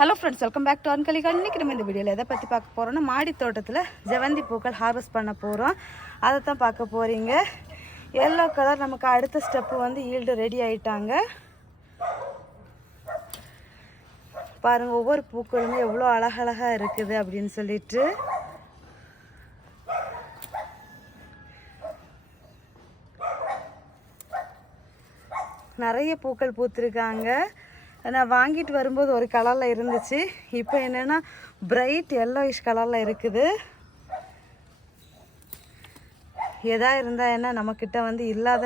Hello friends, welcome back to அன்கலி garden. இன்றைக்கி நம்ம இந்த வீடியோவில் எதை பற்றி பார்க்க போகிறோன்னா, மாடி தோட்டத்தில் ஜெவந்தி பூக்கள் ஹார்வெஸ்ட் பண்ண போகிறோம். அதை தான் பார்க்க போகிறீங்க. எல்லோ கலர் நமக்கு அடுத்த ஸ்டெப்பு வந்து ஈல்டு ரெடி ஆகிட்டாங்க. பாருங்கள், ஒவ்வொரு பூக்களுமே எவ்வளோ அழகழகாக இருக்குது அப்படின்னு சொல்லிட்டு. நிறைய பூக்கள் பூத்துருக்காங்க. நான் வாங்கிட்டு வரும்போது ஒரு கலரில் இருந்துச்சு. இப்போ என்னென்னா பிரைட் எல்லோயிஷ் கலரில் இருக்குது. எதா இருந்தால் என்ன, நம்மக்கிட்ட வந்து இல்லாத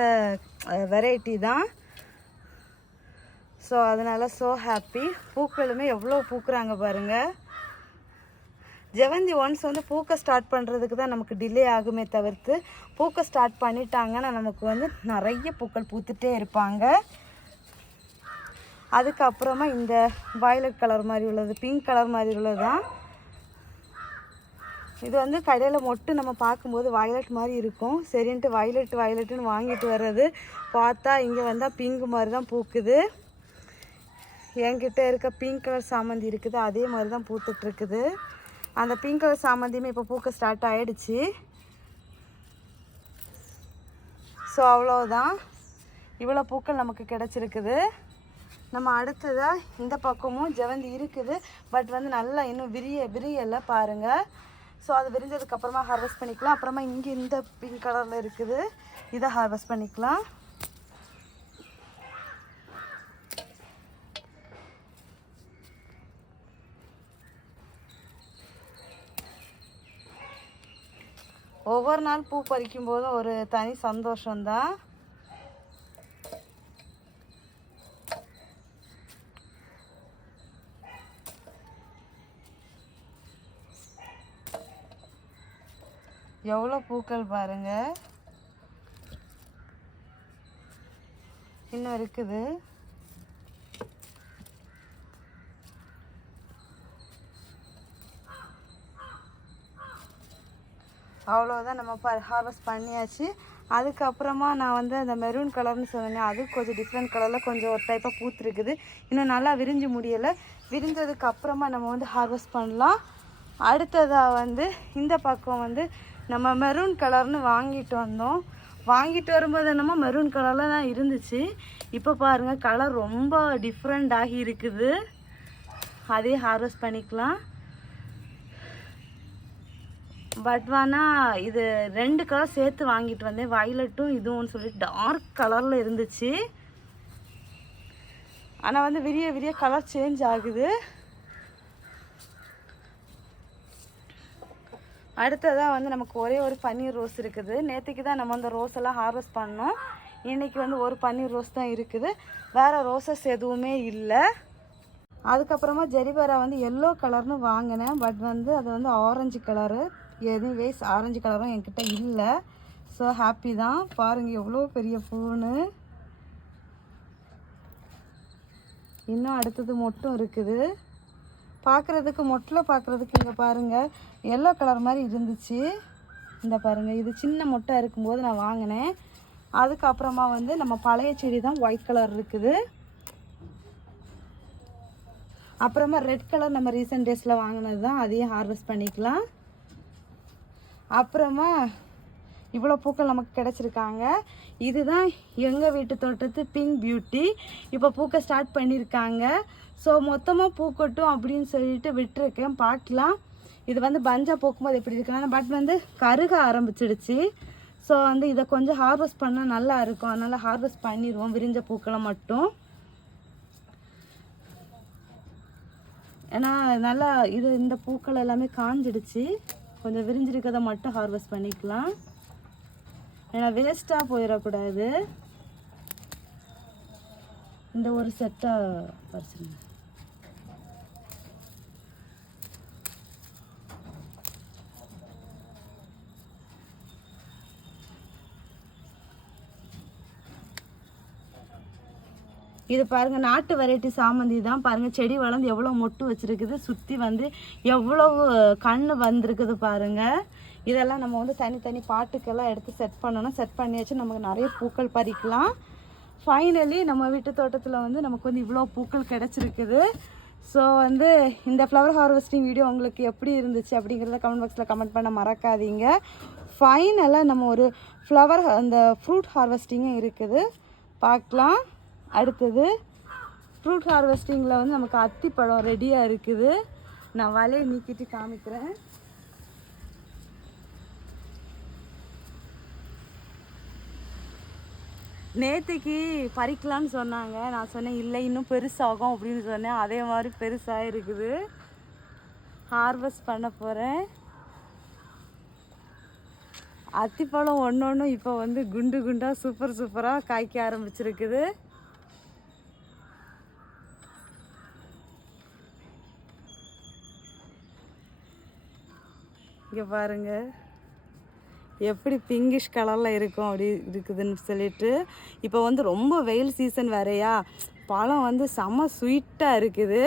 வெரைட்டி தான். ஸோ அதனால் ஸோ ஹாப்பி. பூக்களுமே எவ்வளோ பூக்குறாங்க பாருங்கள். ஜெவந்தி ஒன்ஸ் வந்து பூக்க ஸ்டார்ட் பண்ணுறதுக்கு தான் நமக்கு டிலே ஆகுமே தவிர்த்து, பூக்க ஸ்டார்ட் பண்ணிட்டாங்கன்னா நமக்கு வந்து நிறைய பூக்கள் பூத்துட்டே இருப்பாங்க. அதுக்கப்புறமா இந்த வயலட் கலர் மாதிரி உள்ளது, பிங்க் கலர் மாதிரி உள்ளது தான். இது வந்து கடையில் மொட்டு நம்ம பார்க்கும்போது வயலட் மாதிரி இருக்கும். சரின்ட்டு வயலட்டுன்னு வாங்கிட்டு வர்றது, பார்த்தா இங்கே வந்தால் பிங்க் மாதிரி தான் பூக்குது. என்கிட்ட இருக்க பிங்க் கலர் சாமந்தி இருக்குது, அதே மாதிரி தான் பூத்துட்ருக்குது. அந்த பிங்க் கலர் சாமந்தியுமே இப்போ பூக்க ஸ்டார்ட் ஆகிடுச்சு. ஸோ அவ்வளோதான், இவ்வளோ பூக்கள் நமக்கு கிடச்சிருக்குது. நம்ம அடுத்ததாக இந்த பக்கமும் ஜெவந்தி இருக்குது, பட் வந்து நல்லா இன்னும் விரியலை பாருங்கள். ஸோ அது விரிஞ்சதுக்கப்புறமா ஹார்வெஸ்ட் பண்ணிக்கலாம். அப்புறமா இங்கே இந்த பிங்க் கலரில் இருக்குது, இதை ஹார்வெஸ்ட் பண்ணிக்கலாம். ஒவ்வொரு நாள் பூ பறிக்கும் போதும் ஒரு தனி சந்தோஷம்தான். எவ்வளோ பூக்கள் பாருங்கள், இன்னும் இருக்குது. அவ்வளோதான், நம்ம ஹார்வெஸ்ட் பண்ணியாச்சு. அதுக்கப்புறமா நான் வந்து அந்த மெரூன் கலர்னு சொன்னேன், அது கொஞ்சம் டிஃப்ரெண்ட் கலரில் கொஞ்சம் ஒரு டைப்பாக பூத்துருக்குது. இன்னும் நல்லா விரிஞ்சு முடியலை. விரிஞ்சதுக்கு அப்புறமா நம்ம வந்து ஹார்வெஸ்ட் பண்ணலாம். அடுத்ததாக வந்து இந்த பக்கம் வந்து நம்ம மெரூன் கலர்னு வாங்கிட்டு வந்தோம். வாங்கிட்டு வரும்போது என்னமோ மெரூன் கலரில் தான் இருந்துச்சு. இப்போ பாருங்கள், கலர் ரொம்ப டிஃப்ரெண்ட் ஆகி இருக்குது. அதே ஹார்வெஸ்ட் பண்ணிக்கலாம். பட் வேணால் இது 2 கலர் சேர்த்து வாங்கிட்டு வந்தேன், வயலட்டும் இதுவும் சொல்லிட்டு டார்க் கலரில் இருந்துச்சு. ஆனால் வந்து விரிய கலர் சேஞ்ச் ஆகுது. அடுத்ததாக வந்து நமக்கு ஒரே ஒரு பன்னீர் ரோஸ் இருக்குது. நேற்றுக்கு தான் நம்ம அந்த ரோஸ் எல்லாம் ஹார்வெஸ்ட் பண்ணோம். இன்றைக்கி வந்து ஒரு பன்னீர் ரோஸ் தான் இருக்குது, வேறு ரோசஸ் எதுவுமே இல்லை. அதுக்கப்புறமா ஜெரிபரா வந்து எல்லோ கலர்னு வாங்கினேன், பட் வந்து அது வந்து ஆரஞ்சு கலரு. எனிவேஸ் ஆரஞ்சு கலரும் என்கிட்ட இல்லை. ஸோ ஹாப்பி தான். பாருங்கள் எவ்வளோ பெரிய பூன்னு. இன்னும் அடுத்தது மொட்டும் இருக்குது. பார்க்குறதுக்கு மொட்டில் பார்க்குறதுக்கு இங்கே பாருங்கள் எல்லோ கலர் மாதிரி இருந்துச்சு. இந்த பாருங்கள், இது சின்ன மொட்டை இருக்கும்போது நான் வாங்கினேன். அதுக்கப்புறமா வந்து நம்ம பழைய செடி தான் ஒயிட் கலர் இருக்குது. அப்புறமா ரெட் கலர் நம்ம ரீசெண்ட் டேஸில் வாங்கினது தான், அதையும் ஹார்வெஸ்ட் பண்ணிக்கலாம். அப்புறமா இவ்வளோ பூக்கள் நமக்கு கிடச்சிருக்காங்க. இதுதான் எங்கள் வீட்டு தோட்டத்து பிங்க் பியூட்டி. இப்போ பூக்க ஸ்டார்ட் பண்ணியிருக்காங்க. ஸோ மொத்தமாக பூக்கட்டும் அப்படின்னு சொல்லிட்டு விட்டுருக்கேன், பார்க்கலாம். இது வந்து பஞ்சா பூக்கும்போது எப்படி இருக்குன்னா, பட் வந்து கருக ஆரம்பிச்சிடுச்சு. ஸோ வந்து இதை கொஞ்சம் ஹார்வெஸ்ட் பண்ணால் நல்லா இருக்கும். அதனால் ஹார்வெஸ்ட் பண்ணிடுவோம் விரிஞ்ச பூக்களை மட்டும். ஏன்னா நல்லா இந்த பூக்கள் எல்லாமே காஞ்சிடுச்சு. கொஞ்சம் விரிஞ்சிருக்கிறத மட்டும் ஹார்வெஸ்ட் பண்ணிக்கலாம், ஏன்னா வேஸ்ட்டாக போயிடக்கூடாது. இந்த ஒரு செட்டாக பறிச்சிருங்க. இது பாருங்கள், நாட்டு வெரைட்டி சாமந்தி தான். பாருங்கள் செடி வளர்ந்து எவ்வளோ மொட்டு வச்சுருக்குது. சுற்றி வந்து எவ்வளவு கண் வந்திருக்குது பாருங்கள். இதெல்லாம் நம்ம வந்து தனித்தனி பாட்டுக்கெல்லாம் எடுத்து செட் பண்ணணும். செட் பண்ணியாச்சு நமக்கு நிறைய பூக்கள் பறிக்கலாம். ஃபைனலி நம்ம வீட்டு தோட்டத்தில் வந்து நமக்கு வந்து இவ்வளோ பூக்கள் கிடச்சிருக்குது. ஸோ வந்து இந்த ஃப்ளவர் ஹார்வெஸ்டிங் வீடியோ உங்களுக்கு எப்படி இருந்துச்சு அப்படிங்கிறத கமெண்ட் பாக்ஸில் கமெண்ட் பண்ண மறக்காதீங்க. ஃபைனலாக நம்ம ஒரு அந்த ஃப்ரூட் ஹார்வெஸ்டிங்கும் இருக்குது, பார்க்கலாம். அடுத்தது ஃப்ரூட் ஹார்வெஸ்டிங்கில் வந்து நமக்கு அத்திப்பழம் ரெடியாக இருக்குது. நான் வலையை நீக்கிட்டு காமிக்கிறேன். நேற்றுக்கு பறிக்கலான்னு சொன்னாங்க. நான் சொன்னேன் இல்லை இன்னும் பெருசாகும் அப்படின்னு சொன்னேன். அதே மாதிரி பெருசாக இருக்குது. ஹார்வெஸ்ட் பண்ண போகிறேன். அத்திப்பழம் ஒன்று ஒன்றும் இப்போ வந்து குண்டு குண்டாக சூப்பராக காய்க்க ஆரம்பிச்சிருக்குது. இங்கே பாருங்கள் எப்படி பிங்கிஷ் கலரில் இருக்கும் அப்படி இருக்குதுன்னு சொல்லிட்டு. இப்போ வந்து ரொம்ப வெயில் சீசன் வேறையா, பழம் வந்து செம்ம ஸ்வீட்டாக இருக்குது.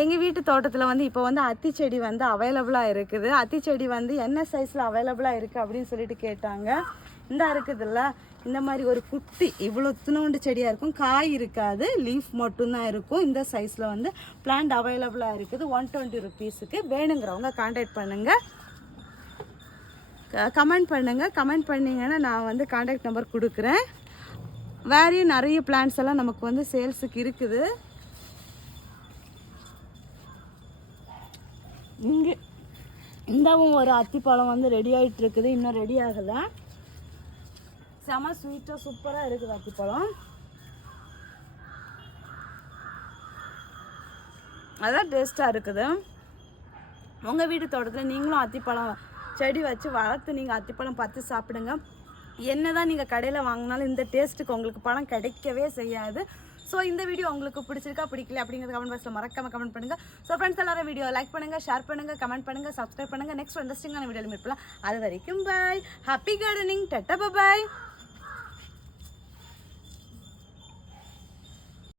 எங்கள் வீட்டு தோட்டத்தில் வந்து இப்போ வந்து அத்தி செடி வந்து அவைலபிளாக இருக்குது. அத்தி செடி வந்து என்ன சைஸில் அவைலபிளாக இருக்குது அப்படின்னு சொல்லிட்டு கேட்டாங்க. இந்த இருக்குதுல்ல, இந்த மாதிரி ஒரு குட்டி இவ்வளோ துணோண்டு செடியாக இருக்கும், காய் இருக்காது, லீஃப் மட்டும்தான் இருக்கும். இந்த சைஸில் வந்து பிளான்ட் அவைலபிளாக இருக்குது. 120 ருபீஸுக்கு. வேணுங்கிறவங்க கான்டாக்ட் பண்ணுங்கள், கமெண்ட் பண்ணுங்கள். கமெண்ட் பண்ணிங்கன்னா நான் வந்து கான்டாக்ட் நம்பர் கொடுக்குறேன். வேறையும் நிறைய பிளான்ட்ஸ் எல்லாம் நமக்கு வந்து சேல்ஸுக்கு இருக்குது. இங்கே இந்தவும் ஒரு அத்திப்பழம் வந்து ரெடி ஆகிட்டு இருக்குது, இன்னும் ரெடி ஆகலை. செம ஸ்வீட்டாக சூப்பராக இருக்குது அத்திப்பழம். அதான் டேஸ்ட்டாக இருக்குது. உங்கள் வீட்டு தோட்டத்தில் நீங்களும் அத்திப்பழம் செடி வச்சு வளர்த்து நீங்கள் அத்திப்பழம் பார்த்து சாப்பிடுங்க. என்ன தான் நீங்கள் கடையில் வாங்கினாலும் இந்த டேஸ்ட்டுக்கு உங்களுக்கு பழம் கிடைக்கவே செய்யாது. ஸோ இந்த வீடியோ உங்களுக்கு பிடிச்சிருக்கா பிடிக்கல அப்படிங்கிறது கமெண்ட் பாக்ஸில் மறக்காமல் கமெண்ட் பண்ணுங்கள். ஸோ ஃப்ரெண்ட்ஸ் எல்லாரும் வீடியோ லைக் பண்ணுங்கள், ஷேர் பண்ணுங்கள், கமெண்ட் பண்ணுங்கள், சப்ஸ்கிரைப் பண்ணுங்கள். நெக்ஸ்ட் இன்ட்ரெஸ்டிங்கான வீடியோவில் மீட் பண்ணலாம். அது வரைக்கும் பாய். Happy gardening. டட்டா பாய்.